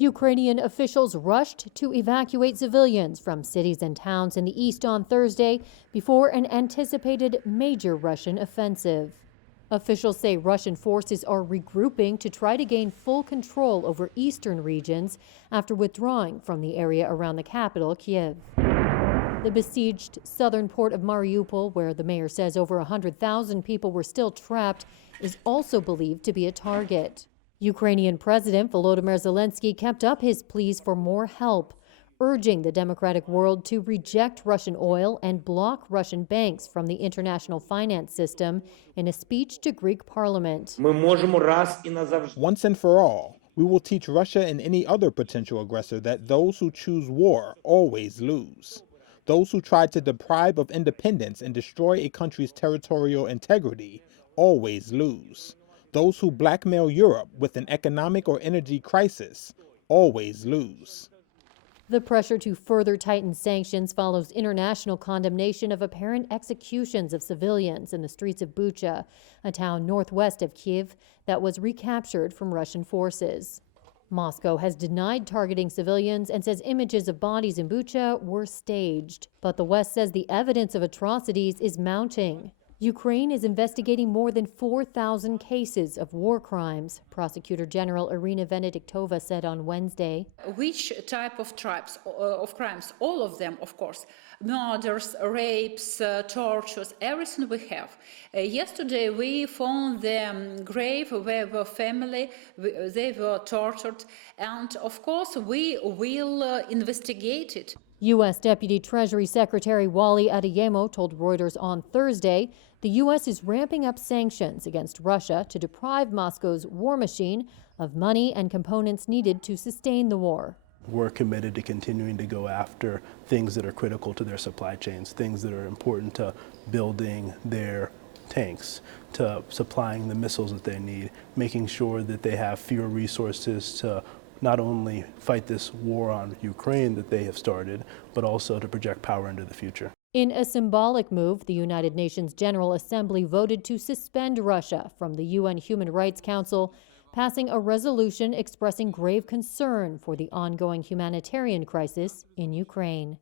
Ukrainian officials rushed to evacuate civilians from cities and towns in the east on Thursday before an anticipated major Russian offensive. Officials say Russian forces are regrouping to try to gain full control over eastern regions after withdrawing from the area around the capital, Kyiv. The besieged southern port of Mariupol, where the mayor says over 100,000 people were still trapped, is also believed to be a target. Ukrainian President Volodymyr Zelensky kept up his pleas for more help, urging the democratic world to reject Russian oil and block Russian banks from the international finance system in a speech to Greek parliament. Once and for all, we will teach Russia and any other potential aggressor that those who choose war always lose. Those who try to deprive of independence and destroy a country's territorial integrity always lose. Those who blackmail Europe with an economic or energy crisis always lose. The pressure to further tighten sanctions follows international condemnation of apparent executions of civilians in the streets of Bucha, a town northwest of Kyiv that was recaptured from Russian forces. Moscow has denied targeting civilians and says images of bodies in Bucha were staged. But the West says the evidence of atrocities is mounting. Ukraine is investigating more than 4,000 cases of war crimes, Prosecutor General Irina Venediktova said on Wednesday. Which type of crimes? All of them, of course. Murders, rapes, tortures, everything we have. Yesterday we found the grave where the family, they were tortured, and of course we will investigate it. U.S. Deputy Treasury Secretary Wally Adeyemo told Reuters on Thursday the U.S. is ramping up sanctions against Russia to deprive Moscow's war machine of money and components needed to sustain the war. We're committed to continuing to go after things that are critical to their supply chains, things that are important to building their tanks, to supplying the missiles that they need, making sure that they have fewer resources to not only fight this war on Ukraine that they have started, but also to project power into the future. In a symbolic move, the United Nations General Assembly voted to suspend Russia from the UN Human Rights Council, passing a resolution expressing grave concern for the ongoing humanitarian crisis in Ukraine.